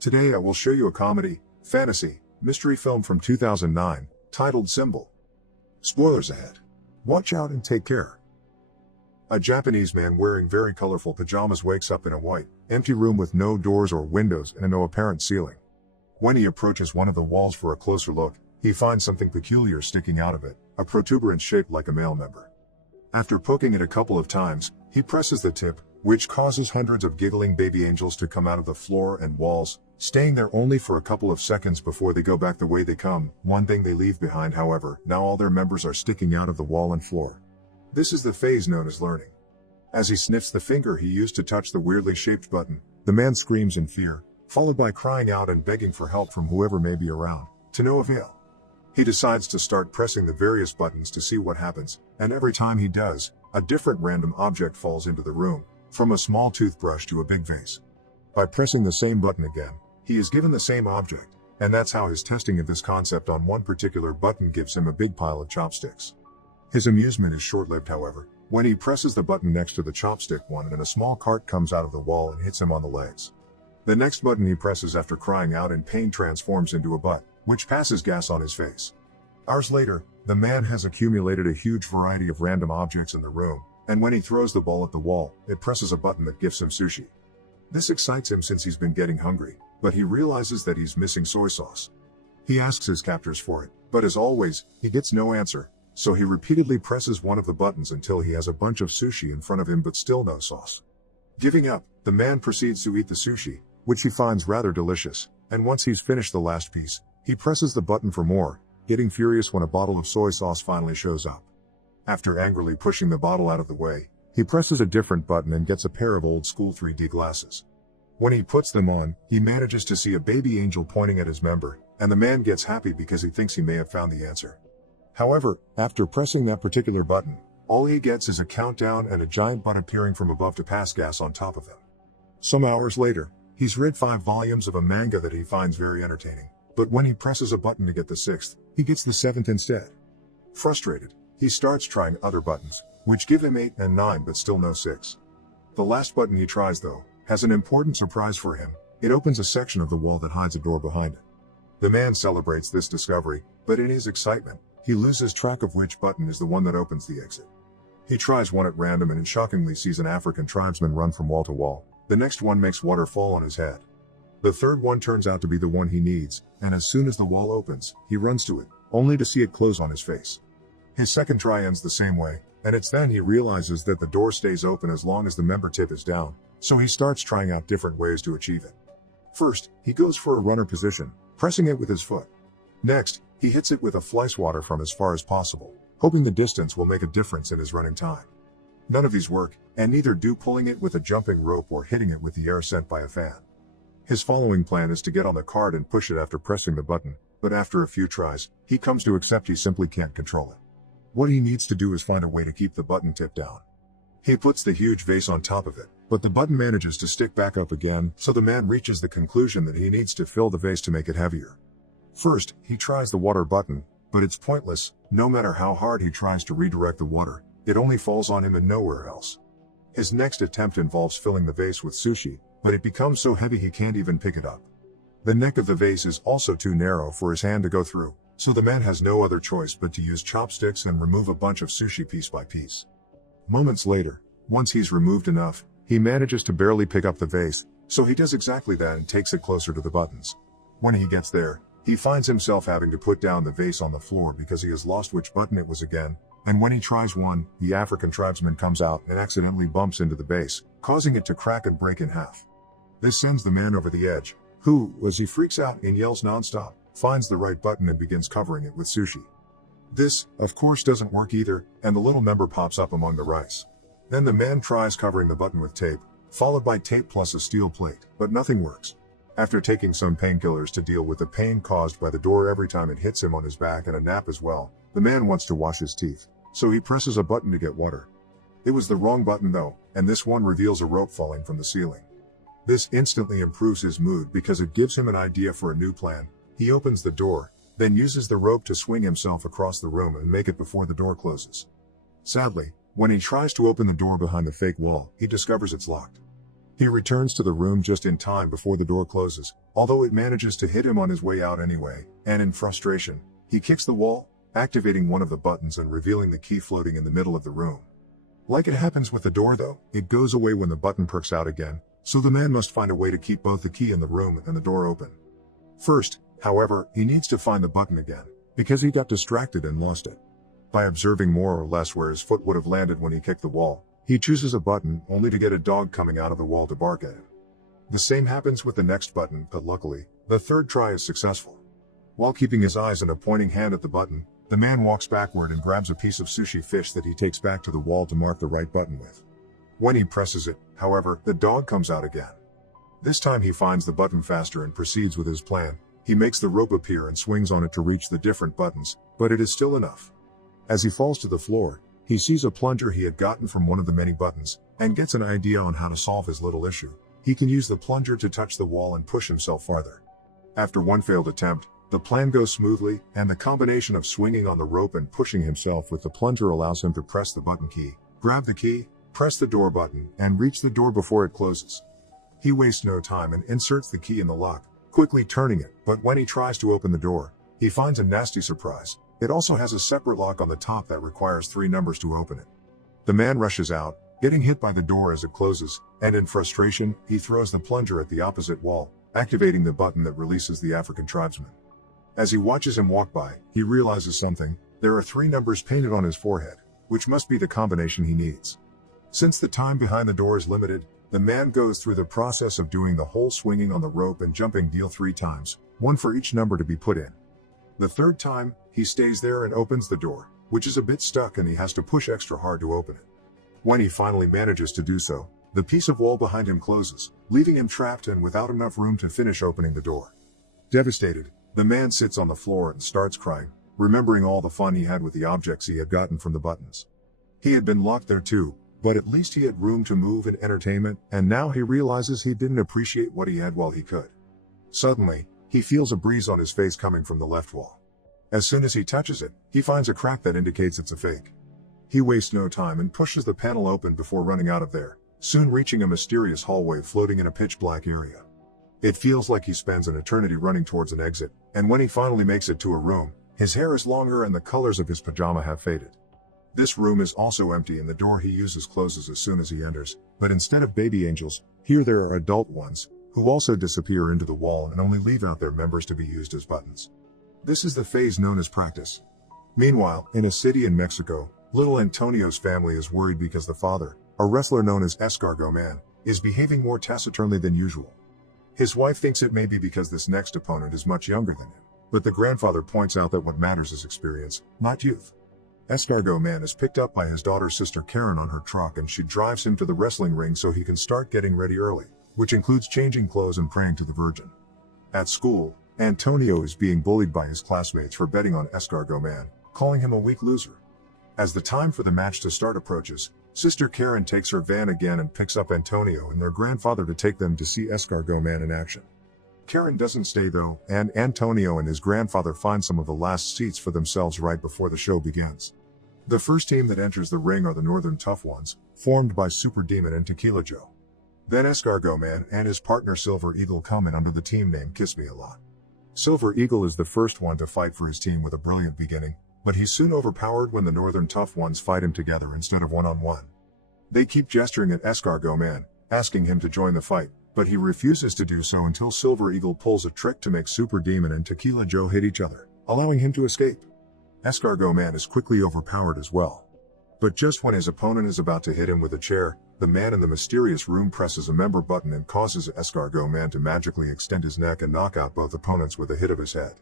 Today I will show you a comedy, fantasy, mystery film from 2009, titled Symbol. Spoilers ahead. Watch out and take care. A Japanese man wearing very colorful pajamas wakes up in a white, empty room with no doors or windows and no apparent ceiling. When he approaches one of the walls for a closer look, he finds something peculiar sticking out of it, a protuberance shaped like a male member. After poking it a couple of times, he presses the tip, which causes hundreds of giggling baby angels to come out of the floor and walls, staying there only for a couple of seconds before they go back the way they come. One thing they leave behind, however, now all their members are sticking out of the wall and floor. This is the phase known as learning. As he sniffs the finger he used to touch the weirdly shaped button, the man screams in fear, followed by crying out and begging for help from whoever may be around, to no avail. He decides to start pressing the various buttons to see what happens, and every time he does, a different random object falls into the room, from a small toothbrush to a big vase. By pressing the same button again, he is given the same object, and that's how his testing of this concept on one particular button gives him a big pile of chopsticks. His amusement is short-lived, however, when he presses the button next to the chopstick one and a small cart comes out of the wall and hits him on the legs. The next button he presses after crying out in pain transforms into a butt, which passes gas on his face. Hours later, the man has accumulated a huge variety of random objects in the room, and when he throws the ball at the wall, it presses a button that gives him sushi. This excites him since he's been getting hungry, but he realizes that he's missing soy sauce. He asks his captors for it, but as always, he gets no answer, so he repeatedly presses one of the buttons until he has a bunch of sushi in front of him but still no sauce. Giving up, the man proceeds to eat the sushi, which he finds rather delicious, and once he's finished the last piece, he presses the button for more, getting furious when a bottle of soy sauce finally shows up. After angrily pushing the bottle out of the way, he presses a different button and gets a pair of old-school 3D glasses. When he puts them on, he manages to see a baby angel pointing at his member, and the man gets happy because he thinks he may have found the answer. However, after pressing that particular button, all he gets is a countdown and a giant butt appearing from above to pass gas on top of him. Some hours later, he's read 5 volumes of a manga that he finds very entertaining, but when he presses a button to get the 6th, he gets the 7th instead. Frustrated, he starts trying other buttons, which give him 8 and 9 but still no 6. The last button he tries, though, has an important surprise for him. It opens a section of the wall that hides a door behind it. The man celebrates this discovery, but in his excitement, he loses track of which button is the one that opens the exit. He tries one at random and shockingly sees an African tribesman run from wall to wall. The next one makes water fall on his head. The third one turns out to be the one he needs, and as soon as the wall opens, he runs to it, only to see it close on his face. His second try ends the same way, and it's then he realizes that the door stays open as long as the member tip is down, so he starts trying out different ways to achieve it. First, he goes for a runner position, pressing it with his foot. Next, he hits it with a fly swatter from as far as possible, hoping the distance will make a difference in his running time. None of these work, and neither do pulling it with a jumping rope or hitting it with the air sent by a fan. His following plan is to get on the cart and push it after pressing the button, but after a few tries, he comes to accept he simply can't control it. What he needs to do is find a way to keep the button tip down. He puts the huge vase on top of it, but the button manages to stick back up again, so the man reaches the conclusion that he needs to fill the vase to make it heavier. First, he tries the water button, but it's pointless. No matter how hard he tries to redirect the water, it only falls on him and nowhere else. His next attempt involves filling the vase with sushi, but it becomes so heavy he can't even pick it up. The neck of the vase is also too narrow for his hand to go through, so the man has no other choice but to use chopsticks and remove a bunch of sushi piece by piece. Moments later, once he's removed enough, he manages to barely pick up the vase, so he does exactly that and takes it closer to the buttons. When he gets there, he finds himself having to put down the vase on the floor because he has lost which button it was again, and when he tries one, the African tribesman comes out and accidentally bumps into the base, causing it to crack and break in half. This sends the man over the edge, who, as he freaks out and yells nonstop, finds the right button and begins covering it with sushi. This, of course, doesn't work either, and the little member pops up among the rice. Then the man tries covering the button with tape, followed by tape plus a steel plate, but nothing works. After taking some painkillers to deal with the pain caused by the door every time it hits him on his back and a nap as well, the man wants to wash his teeth, so he presses a button to get water. It was the wrong button though, and this one reveals a rope falling from the ceiling. This instantly improves his mood because it gives him an idea for a new plan. He opens the door, then uses the rope to swing himself across the room and make it before the door closes. Sadly, when he tries to open the door behind the fake wall, he discovers it's locked. He returns to the room just in time before the door closes, although it manages to hit him on his way out anyway, and in frustration, he kicks the wall, activating one of the buttons and revealing the key floating in the middle of the room. Like it happens with the door though, it goes away when the button perks out again, so the man must find a way to keep both the key in the room and the door open. First, however, he needs to find the button again, because he got distracted and lost it. By observing more or less where his foot would have landed when he kicked the wall, he chooses a button only to get a dog coming out of the wall to bark at him. The same happens with the next button, but luckily, the third try is successful. While keeping his eyes and a pointing hand at the button, the man walks backward and grabs a piece of sushi fish that he takes back to the wall to mark the right button with. When he presses it, however, the dog comes out again. This time he finds the button faster and proceeds with his plan. He makes the rope appear and swings on it to reach the different buttons, but it is still enough. As he falls to the floor, he sees a plunger he had gotten from one of the many buttons, and gets an idea on how to solve his little issue. He can use the plunger to touch the wall and push himself farther. After one failed attempt, the plan goes smoothly, and the combination of swinging on the rope and pushing himself with the plunger allows him to press the button key, grab the key, press the door button, and reach the door before it closes. He wastes no time and inserts the key in the lock, quickly turning it, but when he tries to open the door, he finds a nasty surprise. It also has a separate lock on the top that requires 3 numbers to open it. The man rushes out, getting hit by the door as it closes, and in frustration, he throws the plunger at the opposite wall, activating the button that releases the African tribesman. As he watches him walk by, he realizes something. There are 3 numbers painted on his forehead, which must be the combination he needs. Since the time behind the door is limited, the man goes through the process of doing the whole swinging on the rope and jumping deal 3 times, 1 for each number to be put in. The third time, he stays there and opens the door, which is a bit stuck and he has to push extra hard to open it. When he finally manages to do so, the piece of wall behind him closes, leaving him trapped and without enough room to finish opening the door. Devastated, the man sits on the floor and starts crying, remembering all the fun he had with the objects he had gotten from the buttons. He had been locked there too, but at least he had room to move and entertainment, and now he realizes he didn't appreciate what he had while he could. Suddenly, he feels a breeze on his face coming from the left wall. As soon as he touches it, he finds a crack that indicates it's a fake. He wastes no time and pushes the panel open before running out of there, soon reaching a mysterious hallway floating in a pitch-black area. It feels like he spends an eternity running towards an exit, and when he finally makes it to a room, his hair is longer and the colors of his pajama have faded. This room is also empty and the door he uses closes as soon as he enters, but instead of baby angels, here there are adult ones, who also disappear into the wall and only leave out their members to be used as buttons. This is the phase known as practice. Meanwhile, in a city in Mexico, little Antonio's family is worried because the father, a wrestler known as Escargot Man, is behaving more taciturnly than usual. His wife thinks it may be because this next opponent is much younger than him, but the grandfather points out that what matters is experience, not youth. Escargot Man is picked up by his daughter's sister Karen on her truck and she drives him to the wrestling ring so he can start getting ready early, which includes changing clothes and praying to the Virgin. At school, Antonio is being bullied by his classmates for betting on Escargot Man, calling him a weak loser. As the time for the match to start approaches, Sister Karen takes her van again and picks up Antonio and their grandfather to take them to see Escargot Man in action. Karen doesn't stay though, and Antonio and his grandfather find some of the last seats for themselves right before the show begins. The first team that enters the ring are the Northern Tough Ones, formed by Super Demon and Tequila Joe. Then Escargot Man and his partner Silver Eagle come in under the team name Kiss Me A Lot. Silver Eagle is the first one to fight for his team with a brilliant beginning, but he's soon overpowered when the Northern Tough Ones fight him together instead of one-on-one. They keep gesturing at Escargot Man, asking him to join the fight, but he refuses to do so until Silver Eagle pulls a trick to make Super Demon and Tequila Joe hit each other, allowing him to escape. Escargot Man is quickly overpowered as well. But just when his opponent is about to hit him with a chair, the man in the mysterious room presses a member button and causes Escargot Man to magically extend his neck and knock out both opponents with a hit of his head.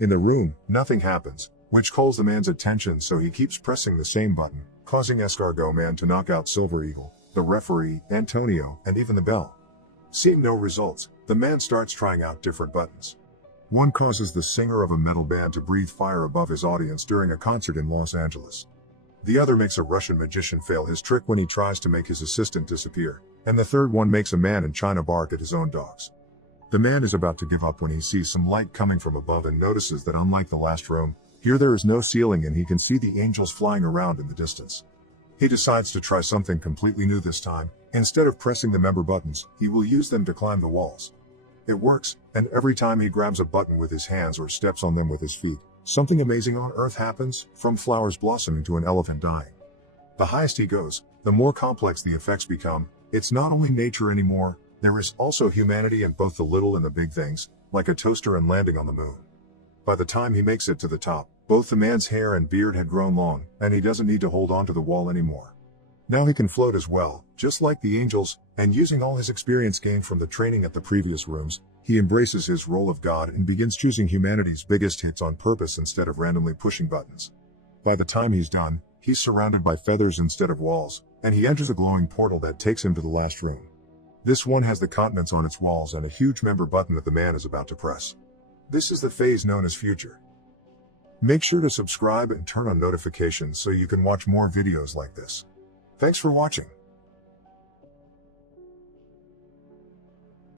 In the room, nothing happens, which calls the man's attention, so he keeps pressing the same button, causing Escargot Man to knock out Silver Eagle, the referee, Antonio, and even the bell. Seeing no results, the man starts trying out different buttons. One causes the singer of a metal band to breathe fire above his audience during a concert in Los Angeles. The other makes a Russian magician fail his trick when he tries to make his assistant disappear, and the third one makes a man in China bark at his own dogs. The man is about to give up when he sees some light coming from above and notices that unlike the last room, here there is no ceiling and he can see the angels flying around in the distance. He decides to try something completely new this time, Instead of pressing the member buttons, he will use them to climb the walls. It works, and every time he grabs a button with his hands or steps on them with his feet, something amazing on Earth happens, from flowers blossoming to an elephant dying. The highest he goes, the more complex the effects become. It's not only nature anymore, there is also humanity in both the little and the big things, like a toaster and landing on the moon. By the time he makes it to the top, both the man's hair and beard had grown long, and he doesn't need to hold onto the wall anymore. Now he can float as well, just like the angels, and using all his experience gained from the training at the previous rooms, he embraces his role of God and begins choosing humanity's biggest hits on purpose instead of randomly pushing buttons. By the time he's done, he's surrounded by feathers instead of walls, and he enters a glowing portal that takes him to the last room. This one has the continents on its walls and a huge member button that the man is about to press. This is the phase known as future. Make sure to subscribe and turn on notifications so you can watch more videos like this. Thanks for watching.